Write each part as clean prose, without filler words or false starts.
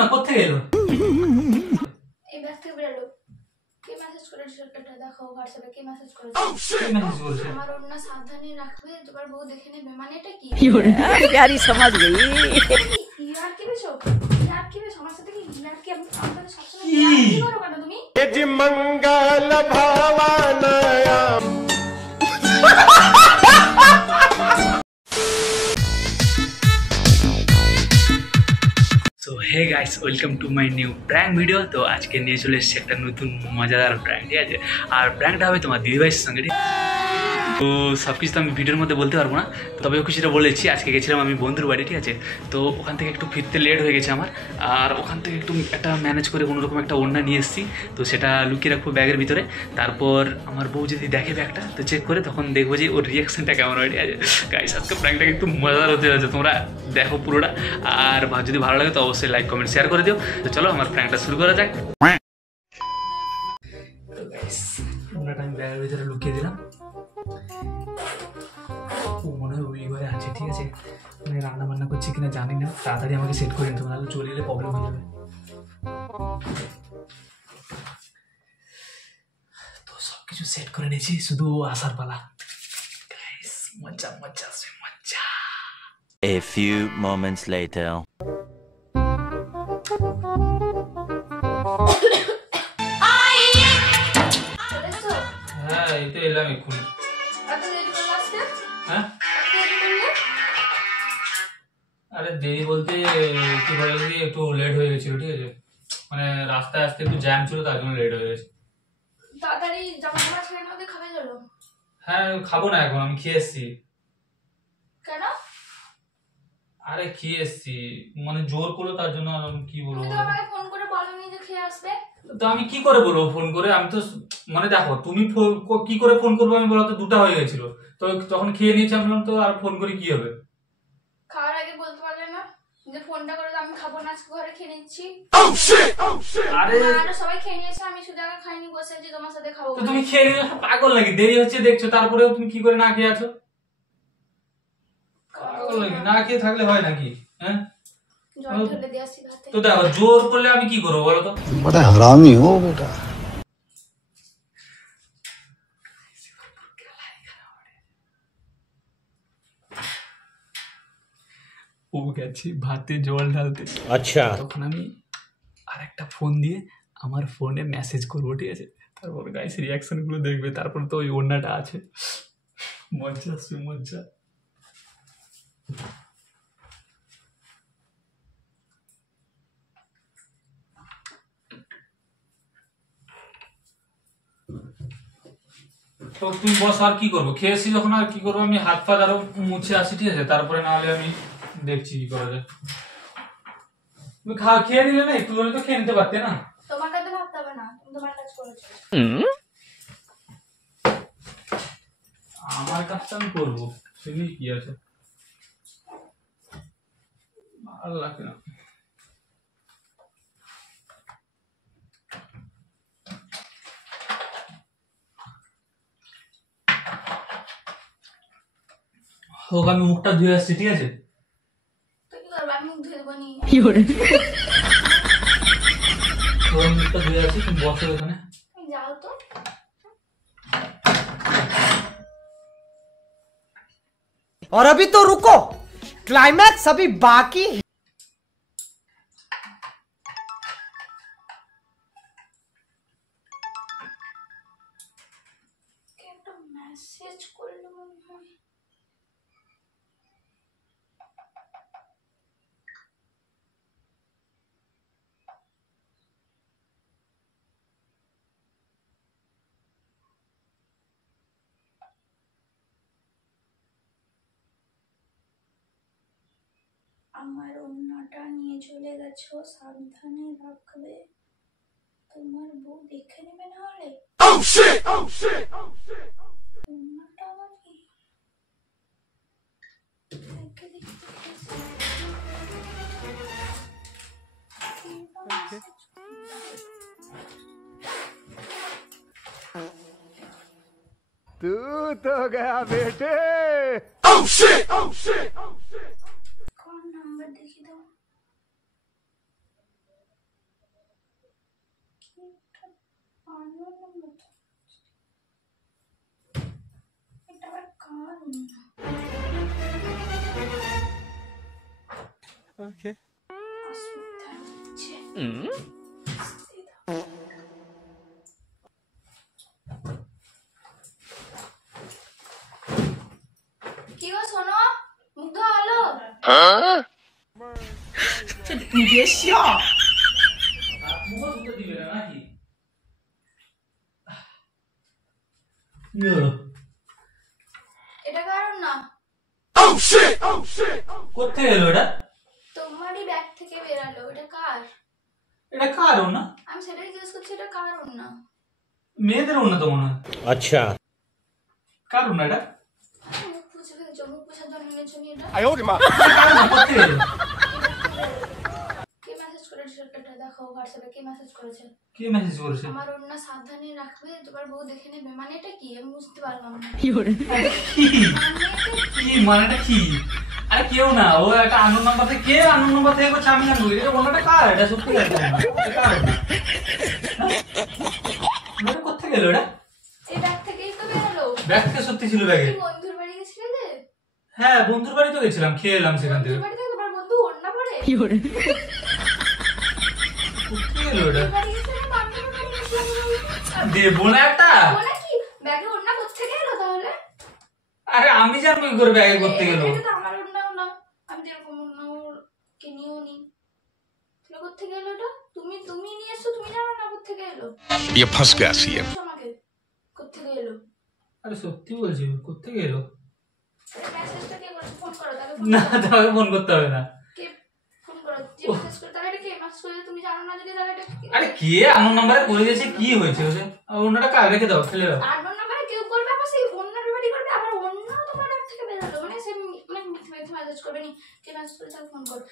না কোথায় গেল? এই ব্যাগ থেকে বেরোলো। কে মেসেজ করেছে সেটা দেখো হোয়াটসঅ্যাপে কে মেসেজ করেছে। কে মেসেজ করেছে? আমার ওন্না সাবধানে রাখবে, তোমার বউ দেখে নেবে। মানে এটা কি? प्यारी समझ गई। ইয়ার কি বেশো? ইয়ার কি বেশো? আমার সাথে কি ইয়ার কি? আমি সাথে সবসময় ইয়ার কি করো কেন তুমি? এ যে মঙ্গল ভাবনায়া। So hey guys, welcome to my new prank video. তো আজকে নিয়ে চলে এসেছি একটা নতুন মজাদার প্র্যাঙ্ক, ঠিক আছে? আর প্র্যাঙ্কটা হবে তোমার দিদিভাইয়ের সঙ্গে, ঠিক? তো সব কিছু তো আমি ভিডিওর মধ্যে বলতে পারবো না, তবে ওকে সেটা বলেছি। আজকে গেছিলাম আমি বন্ধুর বাড়ি, ঠিক আছে? তো ওখান থেকে একটু ফিরতে লেট হয়ে গেছে আমার, আর ওখান থেকে একটু একটা ম্যানেজ করে কোনোরকম একটা ওড়না নিয়ে এসেছি। তো সেটা লুকিয়ে রাখবো ব্যাগের ভিতরে। তারপর আমার বউ যদি দেখে ব্যাগটা, তো চেক করে তখন দেখবো যে ওর রিয়াকশনটা কেমন হয়, ঠিক আছে? গাইস আজকে প্র্যাঙ্কটা একটু মজাদার হতে যাচ্ছে, তোমরা দেখো পুরোটা। আর যদি ভালো লাগে তো অবশ্যই লাইক কমেন্ট শেয়ার করে দিও। তো চলো আমার প্র্যাঙ্কটা শুরু করা যাক। তো গাইস ওড়নাটা আমি ব্যাগের ভিতরে লুকিয়ে দিলাম। মনে হয় ওই ঘরে আছে, ঠিক আছে? মানে রান্না বান্না করছি কিনা জানি না, তাড়াতাড়ি আমাকে সেট করে নিতে হবে, নাহলে চলে এলে প্রবলেম হয়ে যাবে। তো সব কিছু সেট করে নিয়েছি, শুধু আসার পালা। গাইস মজা মজা সে মজা। A few moments later. চলেছো? হ্যাঁ এই তো এলাম এক্ষুনি। এত দেরি করলে আসতে? হ্যাঁ এত দেরি করলে? আরে দেরি বলতে কি বলে কি, একটু লেট হয়ে গেছিল, ঠিক আছে? মানে রাস্তায় আসতে একটু জ্যাম ছিল, তার জন্য লেট হয়ে গেছে। তাড়াতাড়ি জামা কাপড় ছেড়ে নাও, দিয়ে খাবে চলো। হ্যাঁ খাবো না এখন, আমি খেয়ে এসছি। কেন? আরে খেয়ে এসছি, মানে জোর করলো তার জন্য। আর আমি কি বলবো? তুমি তো আমাকে ফোন করে বলোনি যে খেয়ে আসবে। তো আমি কি করে বলবো ফোন করে? আমি তো মানে দেখো, তুমি কি করে ফোন করবো আমি বলো তো? 2টা হয়ে গেছিল, তো তখন খেয়ে নিয়েছি। আমি বললাম তো আর ফোন করে কি হবে? খাওয়ার আগে বলতে পারলে না যে ফোনটা করে আমি খাবো না, আজকে ঘরে খেয়ে নিচ্ছি। আরে আরো সবাই খেয়ে নিয়েছে, আমি শুধু একা খাইনি, বসে আছি তোমার সাথে খাবো। তো তুমি খেয়ে নিলে পাগল নাকি? দেরি হচ্ছে দেখছো, তারপরেও তুমি কি করে না খেয়ে আছো? পাগল নাকি? না খেয়ে থাকলে হয় নাকি? হ্যাঁ জল ঢেলে দিয়ে আসি ভাতে। তো দেখো, জোর করলে আমি কি করবো বলো তো? बड़ा हरामी हो बेटा। ও গেছি ভাতে জল ঢালতে। अच्छा তখন আমি আরেকটা ফোন দিয়ে আমার ফোনে মেসেজ করবো, ঠিক আছে? তারপর গাইস রিয়াকশন গুলো দেখবে, তারপর তো ওই ওড়নাটা আছে। মজা সে মজা। তো তুমি বস, আর কি করবো? খেয়েছি যখন আর কি করবো? আমি হাত পা আরো মুছে আসি, ঠিক আছে? তারপরে না হলে আমি দেখছি কি করা যায়। তুমি খেয়ে নিলে না, একটু তো খেয়ে নিতে পারতে না? তোমার কাছে ভাবতে হবে না, তুমি তোমার কাজ করেছো। আমার কাজটা আমি করবো, সেগুলি কি আছে? ভালো লাগে না। হোক আমি মুখটা ধুয়ে আসছি, ঠিক আছে? তো কি করবো? আমি মুখ ধুয়ে দেবো নি। তো আমি মুখটা ধুয়ে আসছি, তুমি বসো এখানে। তুমি যাও তো। और अभी तो रुको, क्लाइमैक्स अभी बाकी है। কে একটা মেসেজ করলো মনে হয়। আমার ওড়নাটা নিয়ে চলে গেছো, সাবধানে রাখবে, তোমার বউ দেখে নেবে না হলে। ওড়নাটা আবার কি? দেখে দেখতে तू तो गया बेटे। কোন নাম্বার দেখি দাও। এটা আবার কার ওড়না? Okay. অসুবিধা হচ্ছে। কি গো শোনো, মুগ্ধ হলো? মুখ ধুতে দিবে না নাকি? কি হলো? এটা কারণ না, কোথায় এলো এটা? তোমারই ব্যাগ থেকে বেরালো। এটা কার? এটা কার ওড়না? আমি সেটাই জিজ্ঞেস করছি, এটা কার ওড়না? মেয়েদের ওড়না তো মনে হয়। अच्छा কার ওড়না এটা? মুখ পুছে ফেলছো, মুখ পুছার জন্য এনেছো নি এটা? आयो रे माँ কার ওড়না? কোথায় এলো? কে মেসেজ করেছে? এটা দেখো হোয়াটসঅ্যাপে কে মেসেজ করেছে। কে মেসেজ করেছে? আমার ওড়না সাবধানে রাখবে, তোমার বউ দেখে নেবে। মানে এটা কি আমি বুঝতে পারলাম না। কি কি মানেটা কি? আরে কেউ না, ও একটা আনন্দ নাম্বার থেকে, কে আনন্দ নাম্বার থেকে করছে আমি জানবো। এটা ওড়নাটা কার? এটা সত্যি কার ওড়না? এটা কার ওড়না? এটা কোথায় গেল এটা? এই ব্যাগ থেকেই তো বেরোলো। ব্যাগ থেকে সত্যি ছিল ব্যাগে? তুমি বন্ধুর বাড়ি গেছিলে যে? হ্যাঁ, বন্ধুর বাড়ি তো গেছিলাম, খেয়ে এলাম সেখান থেকে। বন্ধুর বাড়ি থেকে তোমার বন্ধু ওড়না পরে? কোথায় গেল এটা? বন্ধুর বাড়ি গেছিলে না বান্ধবীর বাড়ি গেছিলে? দেবো না একটা? ওনা কি ব্যাগে ওড়না কোত্থেকে এলো তাহলে? আরে আমি জানবো কি করে ব্যাগে করতে গেল? এটা তো আমার ওড়নাও না, আমি তো এরকম ওড়নাও কিনিও নি। তাহলে কোত্থেকে এলো এটা? তুমি নিয়ে এসছো, তুমি জানো না কোত্থেকে এলো? ये फंस गया सीएम আমাকে কোত্থেকে এলো? আরে সত্যি বলছি, কোথায় গেল? মেসেজটা কে করেছে? ফোন করো তাহলে। না, তোমাকে ফোন করতে হবে না। কে ফোন করো? যে মেসেজ করে তাহলে এটা কে মেসেজ করে? তুমি জানো না যদি তাহলে এটা আরে কে আমার নাম্বারে করে দিয়েছে? কি হয়েছে ওতে? ওনাটা কার রেখে দাও, ফেলে দাও। আর নাম্বারে কেউ করবে, আবার সেই অন্যের বাড়ি করবে, আবার অন্য তোমার ব্যাগ থেকে বেরোলো। মানে সে মানে মিথ্যে মিথ্যে মেসেজ করবে নি। কে মেসেজ করে তাহলে ফোন করো।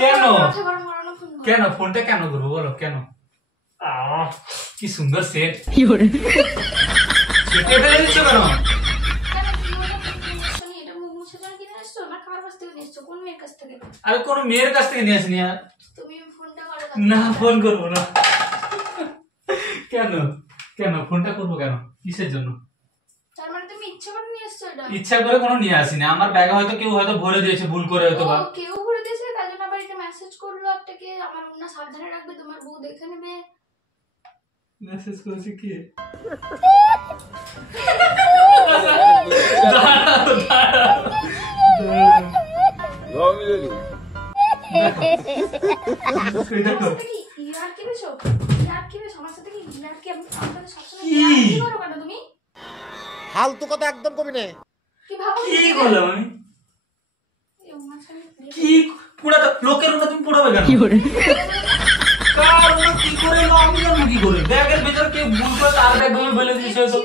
কেন? কথা গরম করানো, ফোন করো। কেন ফোনটা কেন করবো বলো, কেন? কি সুন্দর সেট। সেটা দিচ্ছ কেন? কেন কি হলো? তুমি নিয়ে এসছো নি? এটা মুখ মুছে জন্য কিনে এসছো না কার কাছ থেকে নিয়ে এসছো? কোন মেয়ের কাছ থেকে? আরে কোনো মেয়ের কাছ থেকে নিয়ে আসিনি। আর তুমি ফোনটা করো। না, ফোন করবো না। কেন কেন ফোনটা করবো কেন? কিসের জন্য? তার মানে তুমি ইচ্ছা করে নিয়ে এসছো এটা? ইচ্ছা করে কোনো নিয়ে আসিনি। আমার ব্যাগে হয়তো কেউ হয়তো ভরে দিয়েছে ভুল করে, হয়তো বা। ও, কেউ ভরে দিয়েছে তাই জন্য আবার এটা মেসেজ করলো একটাকে, আমার ওড়না সাবধানে রাখবে, তোমার বউ দেখে নেবে। মেসেজ করেছে কে? এই দেখো। আমার সাথে কি ইয়ার কি বেছো? ইয়ার কি বেছো? আমার সাথে কি ইয়ার কি? আমার সাথে সবসময় কি? ইয়ার কি করো কেন তুমি? फालतू का तो एकदम कभी नहीं কি ভাবো? কি বললাম আমি? এই ওনার সাথে কি পুরাটা লোকের ওটা তুমি পুরাবে কেন? কার ওটা কি করে এলো আমি জানবো কি করে? ব্যাগের ভিতরে কেউ ভুল করে তার ব্যাগ ভেবে ফেলে দিয়েছে হয়তো।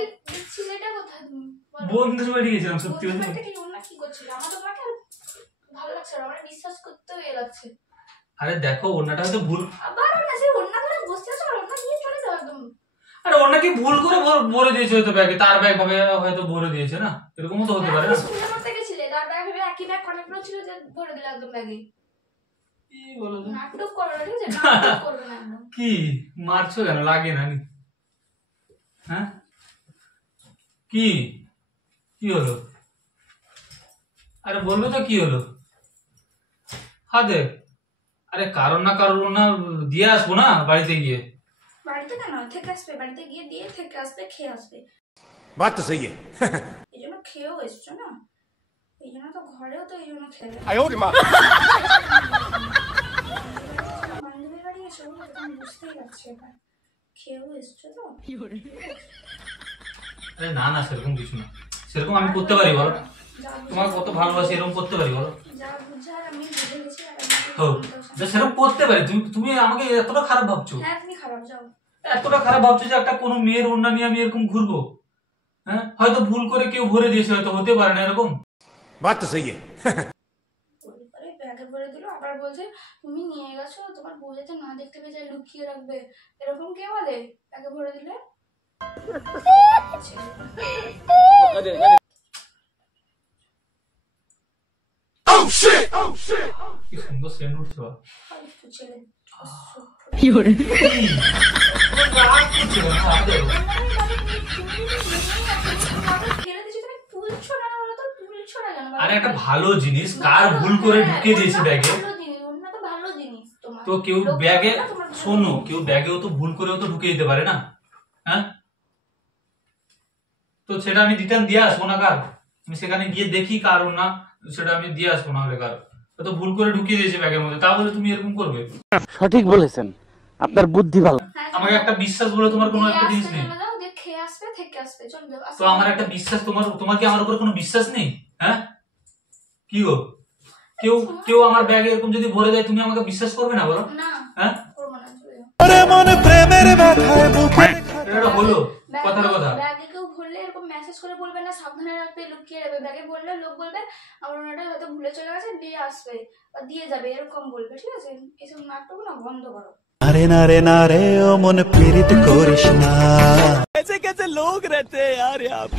ছেলেটা কোথায় তুমি? বলো। বন্ধুর বাড়ি গেছিলাম, সত্যি বন্ধুর বলতে। বাড়িতে কি ওনা কি করছিল? আমার তো তোমাকে আর ভালো লাগছে না, আমার বিশ্বাস করতেও ইয়ে লাগছে। আরে দেখো ওনাটা হয়তো ভুল। আবার না সেই ওনা ধরে বসতে আছো, আর ওনা নিয়ে চলে যাও একদম। আরে ওনা কি ভুল করে ভরে দিয়েছে হয়তো ব্যাগে, তার ব্যাগ ভাবে হয়তো ভরে দিয়েছে না, এরকমও তো হতে পারে না। স্কুলের মধ্যে গেছিলে, তার ব্যাগ ভেবে একই ব্যাগ কনেক্ট ছিল যে ভরে দিলে একদম ব্যাগে। কি বলো তো? নাটক করো না, ঠিক আছে? নাটক করবে না একদম। কি মারছো কেন? লাগে না নি? হ্যাঁ কি কি হলো? আরে বলবে তো কি হলো? হাতে আরে কারণ না কারণ না দিয়ে আসবো না বাড়িতে গিয়ে। বাড়িতে কেন থেকে আসবে? বাড়িতে গিয়ে দিয়ে থেকে আসবে, খেয়ে আসবে। बात तो सही है এই জন্য খেয়েও এসছো না, এই জন্য তো ঘরেও তো এই জন্য খেলে। आयो रे माँ বান্ধবীর বাড়ি এসো, আমি বুঝতেই পারছি এবার। খেয়েও এসছো তো। আরে না না, সেরকম কিছু না। সেরকম আমি করতে পারি বলো? তোমাকে কত ভালোবাসি, এরকম করতে পারি বলো? যা বুঝার আমি বুঝে গেছি। আর আমি হো যে সেরকম করতে পারি। তুমি তুমি আমাকে এতটা খারাপ ভাবছো? হ্যাঁ তুমি খারাপ, যাও। এতটা খারাপ ভাবছো যে একটা কোনো মেয়ের ওড়না নিয়ে আমি এরকম ঘুরবো? হ্যাঁ হয়তো ভুল করে কেউ ভরে দিয়েছে, হয়তো হতে পারে না এরকম। बात तो सही है পরে ব্যাগে ভরে দিল, আবার বলছে তুমি নিয়ে গেছো, তোমার বউ যাতে না দেখতে পেয়ে যায় লুকিয়ে রাখবে। এরকম কে বলে ব্যাগে ভরে দিলে? কি সুন্দর সেন্ট উঠছে বাবা। ফালতু ছেলে। ফেলে দিয়েছি, তুমি তুলছো না বলো তো, তুলছো না কেন? আরে একটা ভালো জিনিস কার ভুল করে ঢুকিয়ে দিয়েছে ব্যাগে। ভালো জিনিস, অন্য তো ভালো জিনিস তোমার। তো কেউ ব্যাগে, শোনো, কেউ ব্যাগেও তো ভুল করেও তো ঢুকিয়ে দিতে পারে না, হ্যাঁ? তো সেটা আমি রিটার্ন দিয়ে আসবো না কার? আমি সেখানে গিয়ে দেখি কার না, সেটা আমি দিয়ে আসবো না হলে কার। তো ভুল করে ঢুকিয়ে দিয়েছে ব্যাগের মধ্যে, তা বলে তুমি এরকম করবে? সঠিক বলেছেন, আপনার বুদ্ধি ভালো। আমাকে একটা বিশ্বাস বলে তোমার কোনো একটা জিনিস নেই। খেয়ে আসবে, থেকে আসবে, চল যাও। তো আমার একটা বিশ্বাস, তোমার কি আমার উপর কোনো বিশ্বাস নেই? হ্যাঁ কি গো, কেউ কেউ আমার ব্যাগে এরকম যদি ভরে দেয়, তুমি আমাকে বিশ্বাস করবে না বলো? না, হ্যাঁ করবো না, চলে যাও। এটা হলো কথার কথা। ব্যাগে কেউ ভরলে এরকম মেসেজ করে বলবে না সাবধানে রাখবে, লুকিয়ে রাখবে। ব্যাগে বললে লোক বলবে আমার ওনাটা হয়তো ভুলে চলে গেছে, দিয়ে আসবে বা দিয়ে যাবে, এরকম বলবে, ঠিক আছে? এসব নাটক না বন্ধ করো। নারে নারে নারে ও মন পীড়িত করিস না। कैसे कैसे लोग रहते हैं यार यहाँ पे।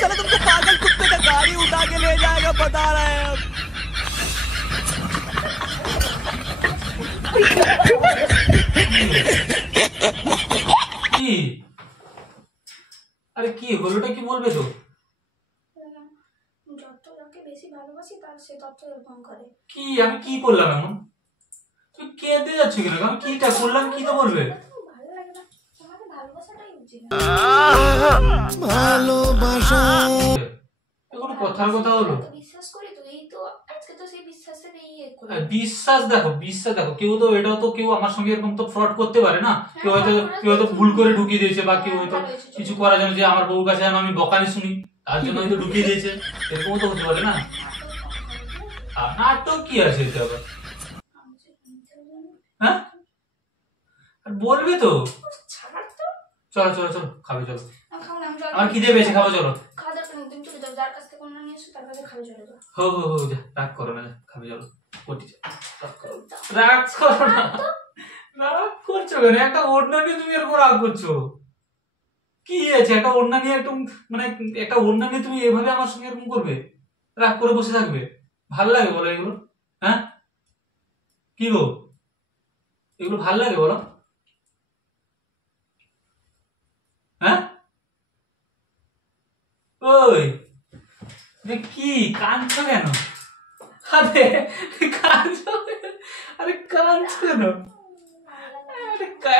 चलो तुमको पागल कुत्ते का गाड़ी उठा के ले जाएगा, बता रहे हैं हम। কি আরে কি হলোটা কি বলবে তো? যত যাকে বেশি ভালোবাসি তার সে তত এরকম করে। কি আমি কি করলাম এমন? তুই কেঁদে যাচ্ছ কেন? আমি কিটা করলাম, কি তো বলবে? ভালো লাগে না, তোমাকে ভালোবাসাটাই উচিত। ভালোবাসা কোনো কথার কথা হলো? বিশ্বাস করি তো, এই তো আজকে তো সেই বিশ্বাসের বিশ্বাস দেখো, কেউ তো এটাও তো কেউ আমার সঙ্গে এরকম তো ফ্রড করতে পারে না। কেউ হয়তো ভুল করে ঢুকিয়ে দিয়েছে, বা কেউ হয়তো কিছু করার জন্য, যে আমার বউর কাছে আমি বকানি শুনি তার জন্য হয়তো ঢুকিয়ে দিয়েছে, এরকমও তো হতে পারে না? নাটক কি আছে এটা আবার? হ্যাঁ বলবে তো। চলো চলো চলো, খাবে চলো, আমার খিদে পেয়েছে, খাবো চলো। খাওয়া দরকার নেই, তুমি চলে যাও, যার কাছ থেকে অন্য নিয়ে এসো তার কাছে খাবে, চলে যাও। হো যা, রাগ করো না, খাবে চলো। রাগ করো না, রাগ করছো কেন? একটা ওড়না নিয়ে তুমি এরকম রাগ করছো কি আছে? একটা ওড়না নিয়ে একটু মানে একটা ওড়না নিয়ে তুমি এভাবে আমার সঙ্গে এরকম করবে, রাগ করে বসে থাকবে? ভাল লাগে বলো এগুলো? হ্যাঁ কি গো, এগুলো ভাল লাগে বলো? হ্যাঁ ওই কি কাঁদছো কেন? আরে কাঁদছো কেন?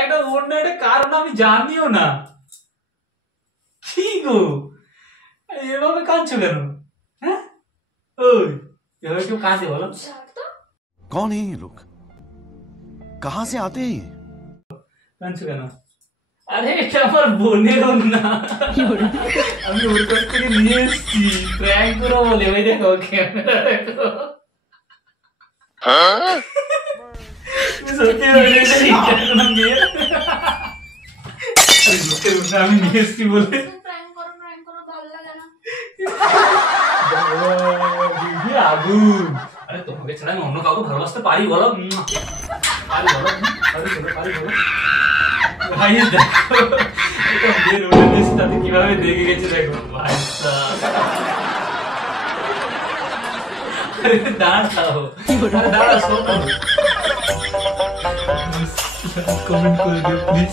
এটা অন্য একটা কারণ আমি জানিও না। কি গো এভাবে কাঁদছো কেন? হ্যাঁ ওই এভাবে কেউ কাঁদে বলো? कौन है ये लोग, कहाँ से आते हैं? কাঁদছো কেন? আরে এটা আমার বোনের না, আমি ওর কাছ থেকে নিয়ে এসছি প্র্যাঙ্ক করো বলে। ওই দেখো ক্যামেরা দেখো, সত্যি আমি নিয়ে এসছি বলে। আগুন, আরে তোমাকে ছাড়া আমি অন্য কাউকে ভালোবাসতে পারি বলো? পারি বলো? ভাই দেখো তাতে কিভাবে দেখে গেছে, দেখো ভাই দাঁড়াও কমেন্ট করে দিও প্লিজ।